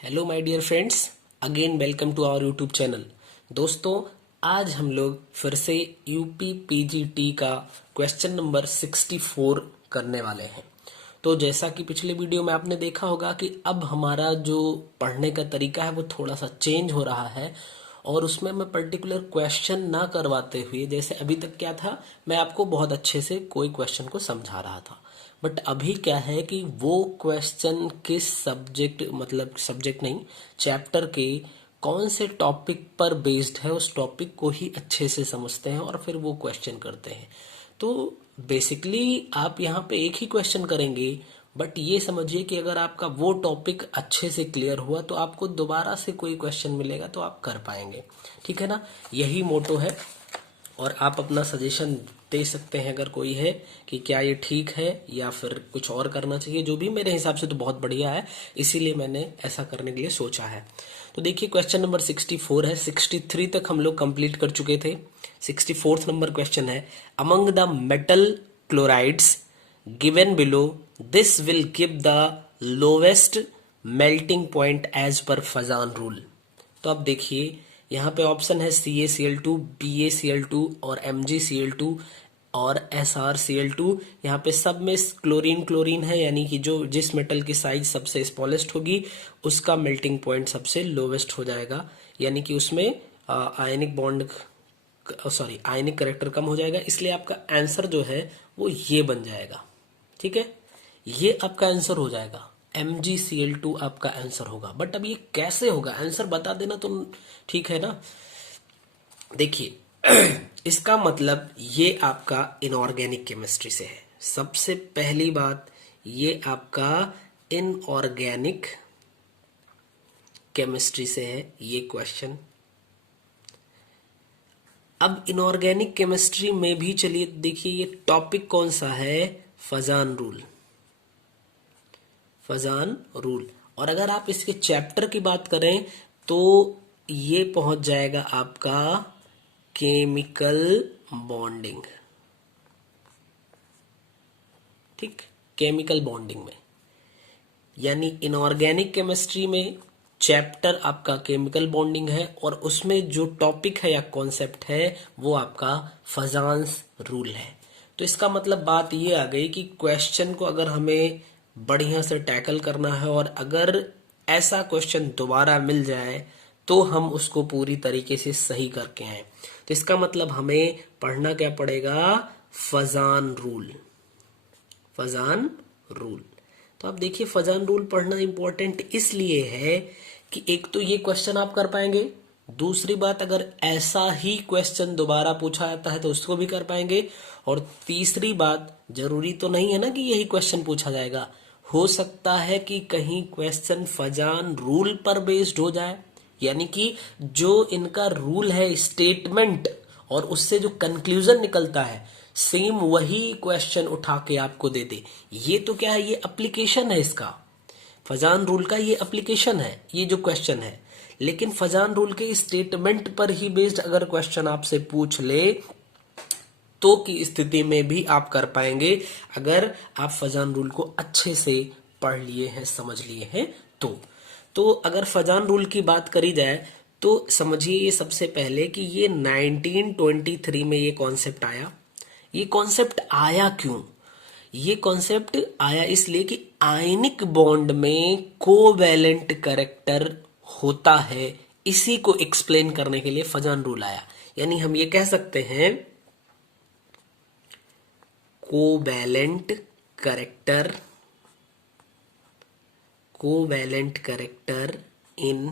Hello my dear friends, again welcome to our YouTube channel. दोस्तों, आज हम लोग फिर से यूपी पीजीटी का क्वेश्चन नंबर 64 करने वाले हैं। तो जैसा कि पिछले वीडियो में आपने देखा होगा कि अब हमारा जो पढ़ने का तरीका है वो थोड़ा सा चेंज हो रहा है और उसमें मैं पर्टिकुलर क्वेश्चन ना करवाते हुए, जैसे अभी तक क्या था, मैं आपको बहुत अच्छे से कोई क्वेश्चन को समझा रहा था। बट अभी क्या है कि वो क्वेश्चन किस सब्जेक्ट, मतलब सब्जेक्ट नहीं, चैप्टर के कौन से टॉपिक पर बेस्ड है, उस टॉपिक को ही अच्छे से समझते हैं और फिर वो क्वेश्चन करते हैं। तो बेसिकली आप यहाँ पे एक ही क्वेश्चन करेंगे, बट ये समझिए कि अगर आपका वो टॉपिक अच्छे से क्लियर हुआ तो आपको दोबारा से कोई क्वेश्चन मिलेगा तो आप कर पाएंगे। ठीक है ना, यही मोटो है। और आप अपना सजेशन दे सकते हैं अगर कोई है कि क्या ये ठीक है या फिर कुछ और करना चाहिए। जो भी मेरे हिसाब से तो बहुत बढ़िया है, इसीलिए मैंने ऐसा करने के लिए सोचा है। तो देखिए, क्वेश्चन नंबर 64 है। 63 तक हम लोग कंप्लीट कर चुके थे। 64th नंबर क्वेश्चन है, among the metal chlorides given below this will give the lowest melting point as per Fajans rule. तो अब देखिए, यहाँ पे ऑप्शन है CaCl2, BaCl2 और MgCl2 और SrCl2। यहाँ पे सब में क्लोरीन क्लोरीन है, यानी कि जो जिस मेटल की साइज सबसे स्मॉलेस्ट होगी उसका मेल्टिंग पॉइंट सबसे लोवेस्ट हो जाएगा, यानी कि उसमें ionic bond, sorry ionic character कम हो जाएगा। इसलिए आपका आंसर जो है वो ये बन जाएगा। ठीक है, ये आपका आंसर हो जाएगा। MgCl2 आपका आंसर होगा। बट अब ये कैसे होगा, आंसर बता देना तो ठीक है ना। देखिए इसका मतलब ये आपका इनऑर्गेनिक केमिस्ट्री से है। सबसे पहली बात, ये आपका इनऑर्गेनिक केमिस्ट्री से है ये क्वेश्चन। अब इनऑर्गेनिक केमिस्ट्री में भी चलिए देखिए, ये टॉपिक कौन सा है, फजान रूल। फजान रूल। और अगर आप इसके चैप्टर की बात करें तो ये पहुंच जाएगा आपका केमिकल बॉन्डिंग। ठीक, केमिकल बॉन्डिंग में, यानी इनऑर्गेनिक केमिस्ट्री में चैप्टर आपका केमिकल बॉन्डिंग है और उसमें जो टॉपिक है या कॉन्सेप्ट है वो आपका फजान्स रूल है। तो इसका मतलब बात ये आ गई कि क्वेश्चन को अगर हमें बढ़िया से टैकल करना है और अगर ऐसा क्वेश्चन दोबारा मिल जाए तो हम उसको पूरी तरीके से सही करके आए। तो इसका मतलब हमें पढ़ना क्या पड़ेगा, फजान रूल। फजान रूल। तो आप देखिए, फजान रूल पढ़ना इंपॉर्टेंट इसलिए है कि एक तो ये क्वेश्चन आप कर पाएंगे, दूसरी बात अगर ऐसा ही क्वेश्चन दोबारा पूछा जाता है तो उसको भी कर पाएंगे, और तीसरी बात, जरूरी तो नहीं है ना कि यही क्वेश्चन पूछा जाएगा, हो सकता है कि कहीं क्वेश्चन फजान रूल पर बेस्ड हो जाए, यानी कि जो इनका रूल है, स्टेटमेंट, और उससे जो कंक्लूजन निकलता है सेम वही क्वेश्चन उठा के आपको दे दे। ये तो क्या है, ये एप्लीकेशन है इसका, फजान रूल का ये एप्लीकेशन है, ये जो क्वेश्चन है। लेकिन फजान रूल के स्टेटमेंट पर ही बेस्ड अगर क्वेश्चन आपसे पूछ ले तो की स्थिति में भी आप कर पाएंगे, अगर आप फजान रूल को अच्छे से पढ़ लिए हैं, समझ लिए हैं तो अगर फजान रूल की बात करी जाए तो समझिए, ये सबसे पहले कि ये 1923 में ये कॉन्सेप्ट आया। ये कॉन्सेप्ट आया क्यों, ये कॉन्सेप्ट आया इसलिए कि आयनिक बॉन्ड में कोवैलेंट कैरेक्टर होता है, इसी को एक्सप्लेन करने के लिए फजान रूल आया। यानी हम ये कह सकते हैं, covalent character, covalent character in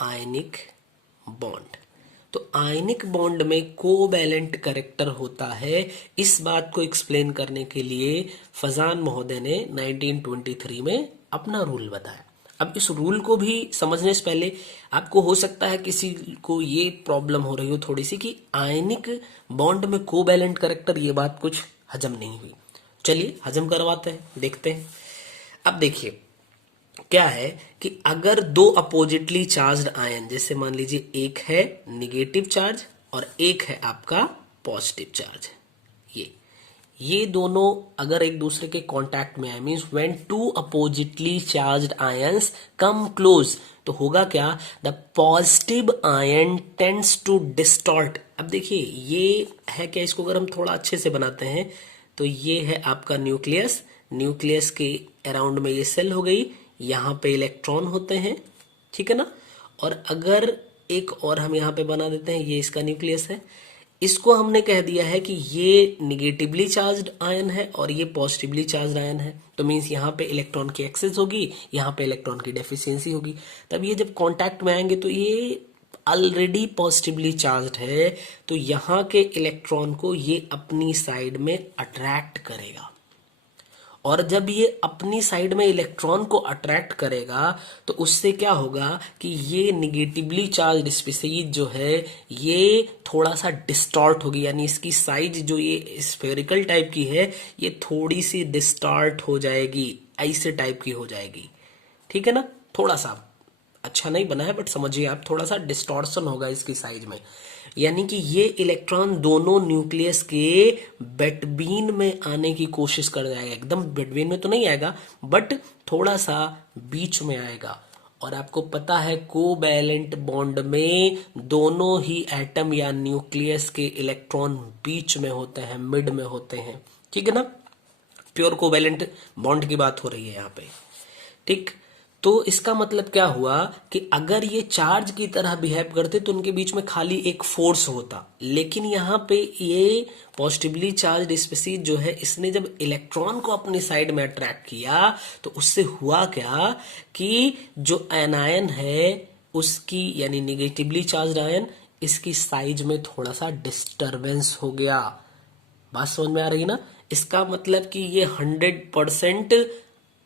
ionic bond. तो आयनिक बॉन्ड में कोवैलेंट कैरेक्टर होता है, इस बात को एक्सप्लेन करने के लिए फजान महोदय ने 1923 में अपना रूल बताया। अब इस रूल को भी समझने से पहले आपको हो सकता है किसी को ये प्रॉब्लम हो रही हो थोड़ी सी कि आयनिक बॉन्ड में कोवैलेंट कैरेक्टर, ये बात कुछ हजम नहीं हुई। चलिए हजम करवाते हैं, देखते हैं। अब देखिए क्या है कि अगर दो अपोजिटली चार्ज्ड आयन, जैसे मान लीजिए एक है निगेटिव चार्ज और एक है आपका पॉजिटिव चार्ज, ये दोनों अगर एक दूसरे के कांटेक्ट में है, means when two oppositely charged ions come close, तो होगा क्या, the positive ion tends to distort. अब देखिए ये है क्या, इसको अगर हम थोड़ा अच्छे से बनाते हैं तो ये है आपका न्यूक्लियस, न्यूक्लियस के अराउंड में ये सेल हो गई, यहाँ पे इलेक्ट्रॉन होते हैं, ठीक है ना। और अगर एक और हम यहाँ पे बना देते हैं, ये इसका न्यूक्लियस है, इसको हमने कह दिया है कि ये निगेटिवली चार्ज्ड आयन है और ये पॉजिटिवली चार्ज्ड आयन है, तो मीन्स यहाँ पे इलेक्ट्रॉन की एक्सेस होगी, यहाँ पे इलेक्ट्रॉन की डेफिशिएंसी होगी। तब ये जब कांटेक्ट में आएंगे तो ये ऑलरेडी पॉजिटिवली चार्ज्ड है, तो यहाँ के इलेक्ट्रॉन को ये अपनी साइड में अट्रैक्ट करेगा, और जब ये अपनी साइड में इलेक्ट्रॉन को अट्रैक्ट करेगा तो उससे क्या होगा कि ये निगेटिवली चार्ज्ड स्पीशीज जो है ये थोड़ा सा डिस्टॉर्ट होगी, यानी इसकी साइज जो ये स्फेरिकल टाइप की है ये थोड़ी सी डिस्टॉर्ट हो जाएगी, ऐसे टाइप की हो जाएगी, ठीक है ना। थोड़ा सा अच्छा नहीं बना है बट समझिए आप, थोड़ा सा डिस्टॉर्शन होगा इसकी साइज में, यानी कि ये इलेक्ट्रॉन दोनों न्यूक्लियस के बेटवीन में आने की कोशिश कर जाएगा, एकदम बेटवीन में तो नहीं आएगा बट थोड़ा सा बीच में आएगा। और आपको पता है कोवैलेंट बॉन्ड में दोनों ही एटम या न्यूक्लियस के इलेक्ट्रॉन बीच में होते हैं, मिड में होते हैं, ठीक है ना। प्योर कोवैलेंट बॉन्ड की बात हो रही है यहाँ पे, ठीक। तो इसका मतलब क्या हुआ कि अगर ये चार्ज की तरह बिहेव करते तो उनके बीच में खाली एक फोर्स होता, लेकिन यहाँ पे ये पॉजिटिवली चार्ज्ड स्पीशीज जो है इसने जब इलेक्ट्रॉन को अपनी साइड में अट्रैक्ट किया तो उससे हुआ क्या कि जो एनायन है उसकी, यानी निगेटिवली चार्ज्ड आयन, इसकी साइज में थोड़ा सा डिस्टरबेंस हो गया। बात समझ में आ रही ना। इसका मतलब कि ये 100%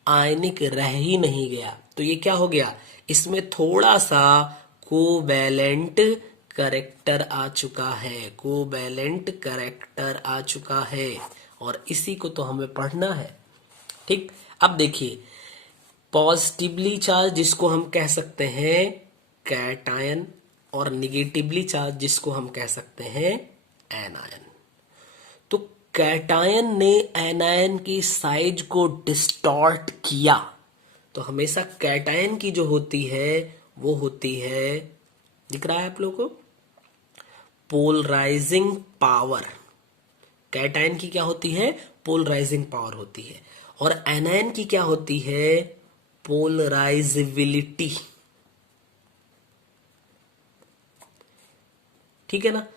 आयनिक रह ही नहीं गया, तो ये क्या हो गया, इसमें थोड़ा सा कोवैलेंट करेक्टर आ चुका है, कोवैलेंट करेक्टर आ चुका है, और इसी को तो हमें पढ़ना है, ठीक। अब देखिए पॉजिटिवली चार्ज जिसको हम कह सकते हैं कैटायन, और निगेटिवली चार्ज जिसको हम कह सकते हैं एनायन। तो कैटायन ने एनायन की साइज को डिस्टॉर्ट किया, तो हमेशा कैटायन की जो होती है वो होती है, दिख रहा है आप लोगों को, पोलराइजिंग पावर। कैटायन की क्या होती है, पोलराइजिंग पावर होती है, और एनायन की क्या होती है, पोलराइजेबिलिटी, ठीक है ना।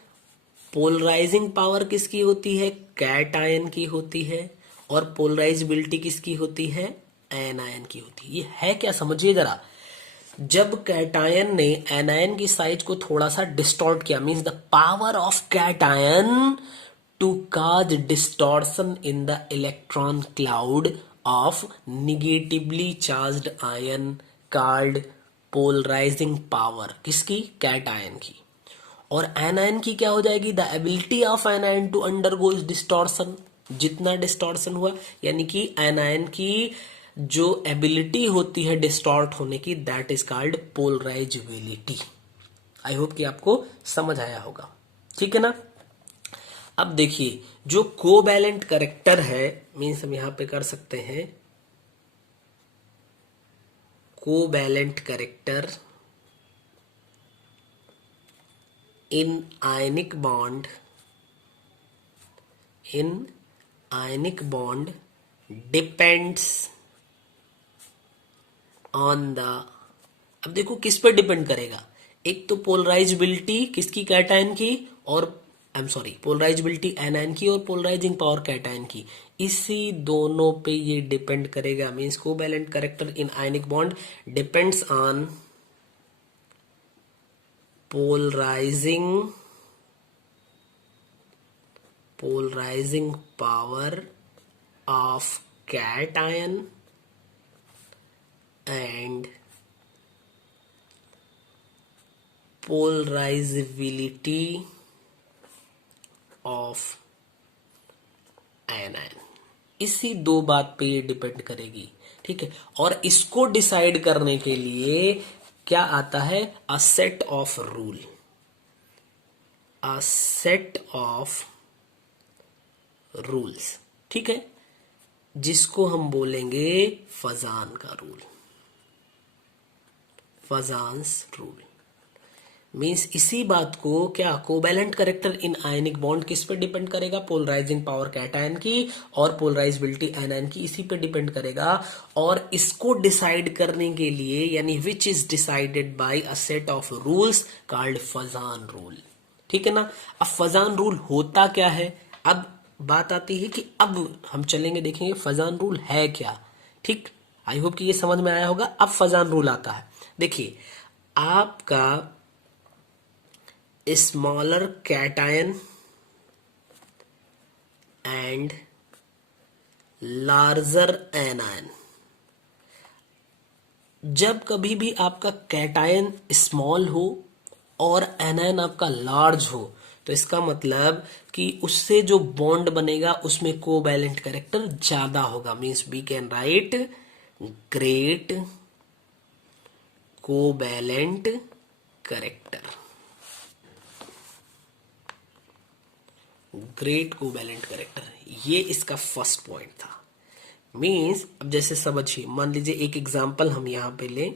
पोलराइजिंग पावर किसकी होती है, कैटायन की होती है, और पोलराइजेबिलिटी किसकी होती है, एनायन की होती है। ये है क्या, समझिए जरा। जब कैटायन ने एनायन की साइज को थोड़ा सा डिस्टॉर्ट किया, means the power of cation to cause distortion in the electron cloud of negatively charged ion called polarising power, किसकी, कैटायन की। और एनायन की क्या हो जाएगी, the ability of anion to undergo distortion, जितना डिस्टॉर्शन हुआ, यानी कि एनायन की जो एबिलिटी होती है डिस्टॉर्ट होने की, that is called polarisability. I hope कि आपको समझ आया होगा, ठीक है ना। अब देखिए जो कोवैलेंट करेक्टर है, मीन्स हम यहां पे कर सकते हैं covalent character in ionic bond depends on the, अब देखो किस पर डिपेंड करेगा, एक तो पोलराइजेबिलिटी किसकी, कैटायन की, और पोलराइजेबिलिटी एनायन की, और पोलराइजिंग पावर कैटायन की, इसी दोनों पे ये डिपेंड करेगा। Means covalent character in ionic bond depends on polarizing power of cation and polarizability of anion। इसी दो बात पे ये डिपेंड करेगी, ठीक है। और इसको डिसाइड करने के लिए क्या आता है, अ set of rule, a set of rules. ठीक है, जिसको हम बोलेंगे फजान का रूल, फजान्स रूल। मीन्स इसी बात को क्या, covalent character in ionic bond किस पे डिपेंड करेगा, पोलराइजिंग पावर कैटायन की और पोलराइजेबिलिटी एनायन की, इसी पे डिपेंड करेगा। और इसको डिसाइड करने के लिए यानी which is decided by a set of rules called Fajans rule. ठीक है ना। अब फजान रूल होता क्या है, अब बात आती है कि अब हम चलेंगे देखेंगे फजान रूल है क्या। ठीक, आई होप कि ये समझ में आया होगा। अब फजान रूल आता है, देखिए आपका smaller cation and larger anion। जब कभी भी आपका कैटायन स्मॉल हो और एनायन आपका लार्ज हो, तो इसका मतलब कि उससे जो बॉन्ड बनेगा उसमें कोवैलेंट कैरेक्टर ज्यादा होगा। Means we can write great covalent character, great covalent character, ये इसका फर्स्ट पॉइंट था। मीन्स अब जैसे समझिए, मान लीजिए एक एग्जांपल हम यहां पे लें,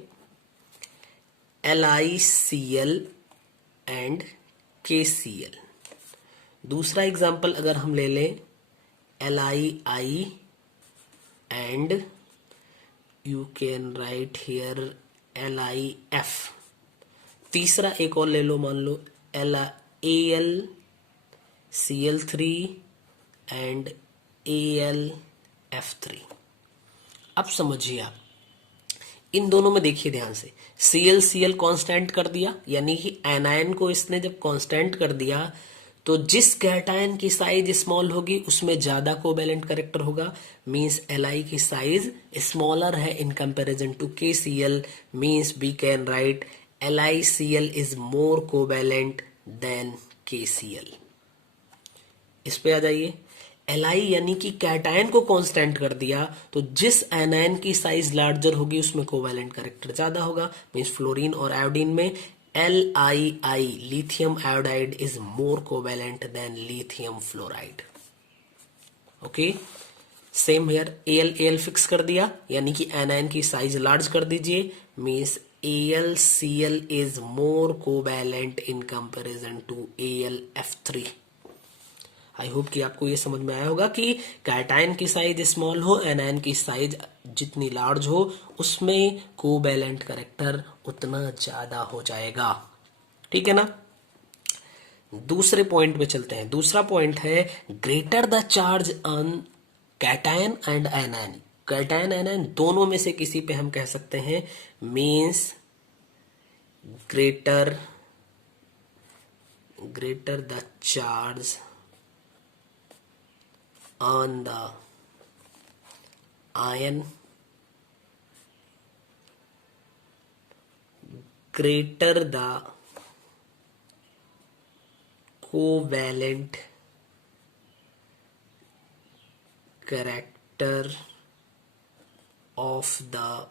LiCl एंड KCl। दूसरा एग्जांपल अगर हम ले लें LiI and you can write here LiF। तीसरा एक और ले लो, मान लो AlCl3 एंड AlF3। अब समझिए आप इन दोनों में देखिए ध्यान से, Cl कांस्टेंट कर दिया, यानी कि एनायन को इसने जब कांस्टेंट कर दिया तो जिस कैटायन की साइज स्मॉल होगी उसमें ज्यादा कोवैलेंट कैरेक्टर होगा। मींस Li की साइज स्मॉलर है in comparison to KCl। Means we can write LiCl is more covalent than KCl। इस पे आ जाइए, Li यानी कि कैटायन को कांस्टेंट कर दिया तो जिस एनायन की साइज लार्जर होगी उसमें कोवैलेंट कैरेक्टर ज्यादा होगा। मींस फ्लोरीन और आयोडीन में LiI lithium iodide is more covalent than lithium fluoride. Okay, same here Al fix कर दिया, यानी कि एनायन की साइज लार्ज कर दीजिए। Means AlCl is more covalent in comparison to AlF3। I hope कि आपको ये समझ में आया होगा कि कैटायन की साइज स्मॉल हो, एनायन की साइज जितनी लार्ज हो, उसमें कोवैलेंट कैरेक्टर उतना ज्यादा हो जाएगा। ठीक है ना। दूसरे पॉइंट पे चलते हैं। दूसरा पॉइंट है greater the charge on cation and anion. Cation anion दोनों में से किसी पे हम कह सकते हैं। Means greater the charge on the ion, greater the covalent character of the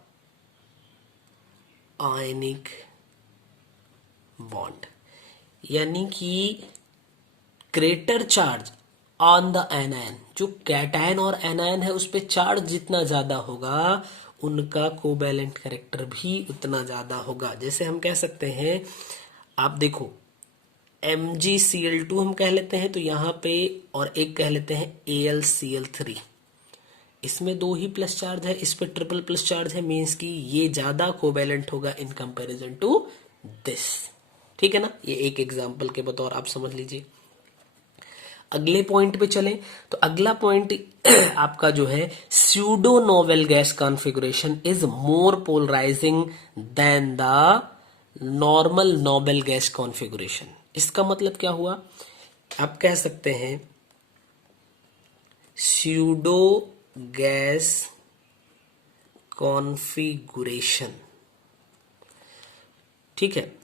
ionic bond। यानी कि greater charge on the anion, जो कैटायन और एनायन है उस पे चार्ज जितना ज्यादा होगा उनका कोवैलेंट कैरेक्टर भी उतना ज्यादा होगा। जैसे हम कह सकते हैं, आप देखो MgCl2 हम कह लेते हैं तो यहाँ पे, और एक कह लेते हैं AlCl3। इसमें 2 ही प्लस चार्ज है, इस पे ट्रिपल प्लस चार्ज है। मींस कि ये ज्यादा कोवैलेंट होगा इन कंपैरिजन टू दिस। ठीक है ना, ये एक एग्जांपल के बतौर आप समझ लीजिए। अगले पॉइंट पे चलें तो अगला पॉइंट आपका जो है, pseudo noble gas configuration is more polarising than the normal noble gas configuration. इसका मतलब क्या हुआ, आप कह सकते हैं स्यूडो गैस कॉन्फ़िगरेशन। ठीक है,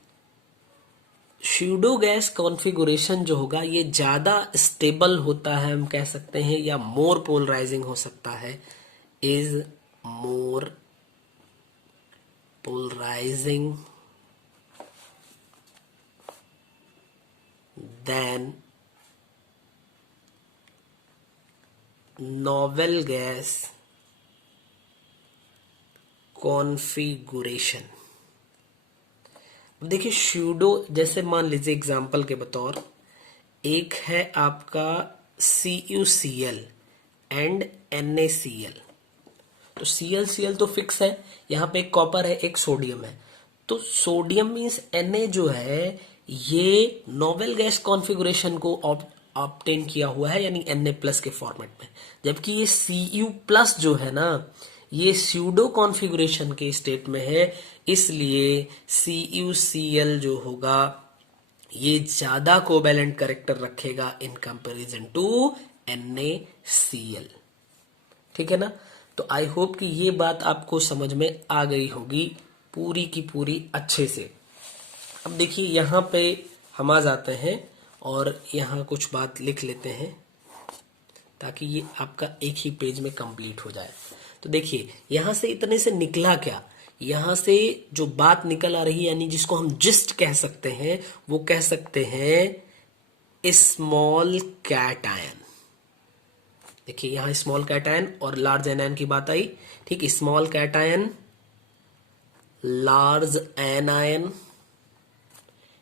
स्यूडो गैस कॉन्फ़िगरेशन जो होगा ये ज्यादा स्टेबल होता है, हम कह सकते हैं, या मोर पोलराइजिंग हो सकता है। Is more polarising than noble gas configuration. देखिए स्यूडो, जैसे मान लीजिए एग्जांपल के बतौर, एक है आपका CuCl एंड NaCl। तो Cl तो फिक्स है, यहाँ पे एक कॉपर है एक सोडियम है। तो सोडियम मीन्स Na जो है ये नोवेल गैस कॉन्फ़िगरेशन को ऑब्टेन किया हुआ है, यानी Na+ के फॉर्मेट में। जबकि ये Cu+ जो है ना, ये स्यूडो कॉन्फ़िगरेशन के स्टेट में है, इसलिए CuCl जो होगा ये ज्यादा कोवैलेंट कैरेक्टर रखेगा इन कंपैरिजन टू NaCl। ठीक है ना। तो आई होप कि ये बात आपको समझ में आ गई होगी पूरी की पूरी अच्छे से। अब देखिए यहाँ पे हम आ जाते हैं और यहाँ कुछ बात लिख लेते हैं ताकि ये आपका एक ही पेज में कंप्लीट हो जाए। तो देखिए यहाँ से इतने से निकला क्या, यहाँ से जो बात निकल आ रही है, यानी जिसको हम जिस्ट कह सकते हैं, वो कह सकते हैं स्मॉल कैटायन। देखिए यहाँ स्मॉल कैटायन और लार्ज एनायन की बात आई। ठीक, स्मॉल कैटायन, लार्ज एनायन।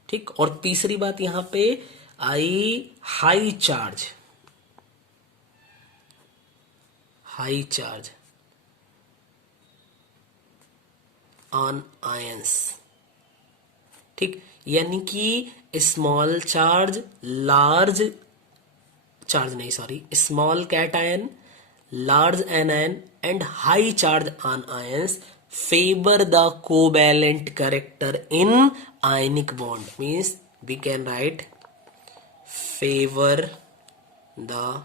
ठीक, और तीसरी बात यहाँ पे आई हाई चार्ज ऑन आयंस। ठीक, यानी कि स्मॉल चार्ज, लार्ज चार्ज नहीं sorry, small cation, large anion and high charge on ions favor the covalent character in ionic bond, means we can write favor the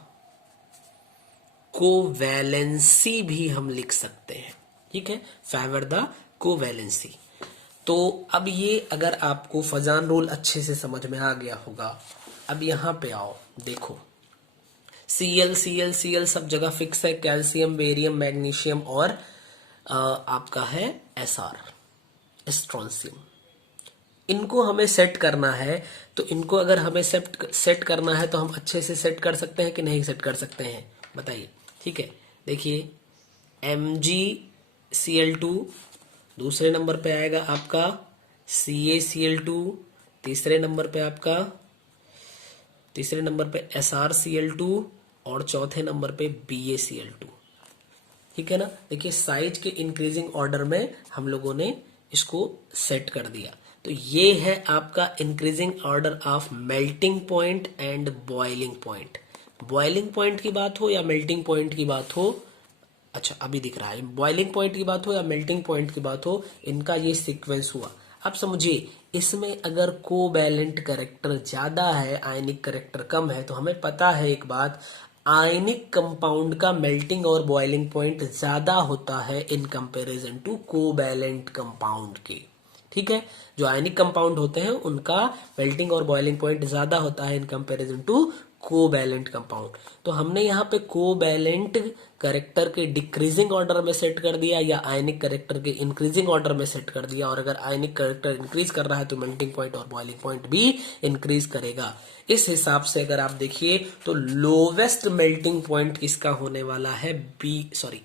covalency भी हम लिख सकते हैं। ठीक है, favor the covalency। तो अब ये अगर आपको फजान रूल अच्छे से समझ में आ गया होगा, अब यहां पे आओ, देखो Cl सब जगह फिक्स है, कैल्शियम, बेरियम, मैग्नीशियम और आपका है Sr स्ट्रोंशियम। इनको हमें सेट करना है, तो इनको अगर हमें सेट करना है तो हम अच्छे से सेट कर सकते हैं कि नहीं सेट कर सकते हैं, बताइए। ठीक है, देखिए MgCl2 दूसरे नंबर पे आएगा आपका CaCl2, तीसरे नंबर पे SrCl2 और चौथे नंबर पे BaCl2। ठीक है ना। देखिए साइज के इंक्रीजिंग ऑर्डर में हम लोगों ने इसको सेट कर दिया। तो ये है आपका increasing order of melting point and boiling point. Boiling point की बात हो या मेल्टिंग पॉइंट की बात हो, अच्छा अभी दिख रहा है, बॉइलिंग पॉइंट की बात हो या मेल्टिंग पॉइंट की बात हो, इनका ये सीक्वेंस हुआ। अब समझिए, इसमें अगर कोवैलेंट कैरेक्टर ज्यादा है, आयनिक कैरेक्टर कम है, तो हमें पता है एक बात, आयनिक कंपाउंड का मेल्टिंग और बॉइलिंग पॉइंट ज्यादा होता है in comparison to covalent compound के। ठीक है, जो आयनिक कंपाउंड होते हैं उनका मेल्टिंग और बॉइलिंग पॉइंट ज्यादा होता है in comparison to covalent compound. तो हमने यहाँ पे कोवैलेंट कैरेक्टर के डिक्रीजिंग ऑर्डर में सेट कर दिया या आयनिक कैरेक्टर के इंक्रीजिंग ऑर्डर में सेट कर दिया, और अगर आयनिक कैरेक्टर इंक्रीज कर रहा है तो मेल्टिंग पॉइंट और बॉइलिंग पॉइंट भी इंक्रीज करेगा। इस हिसाब से अगर आप देखिए तो लोवेस्ट मेल्टिंग पॉइंट किसका होने वाला है,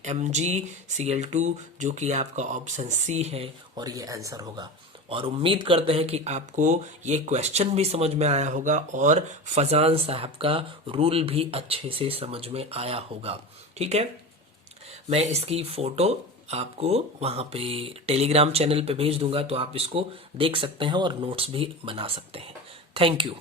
MgCl2, जो कि आपका ऑप्शन सी है और ये आंसर होगा। और उम्मीद करते हैं कि आपको ये क्वेश्चन भी समझ में आया होगा और फजान साहब का रूल भी अच्छे से समझ में आया होगा। ठीक है, मैं इसकी फोटो आपको वहां पे टेलीग्राम चैनल पे भेज दूंगा, तो आप इसको देख सकते हैं और नोट्स भी बना सकते हैं। Thank you.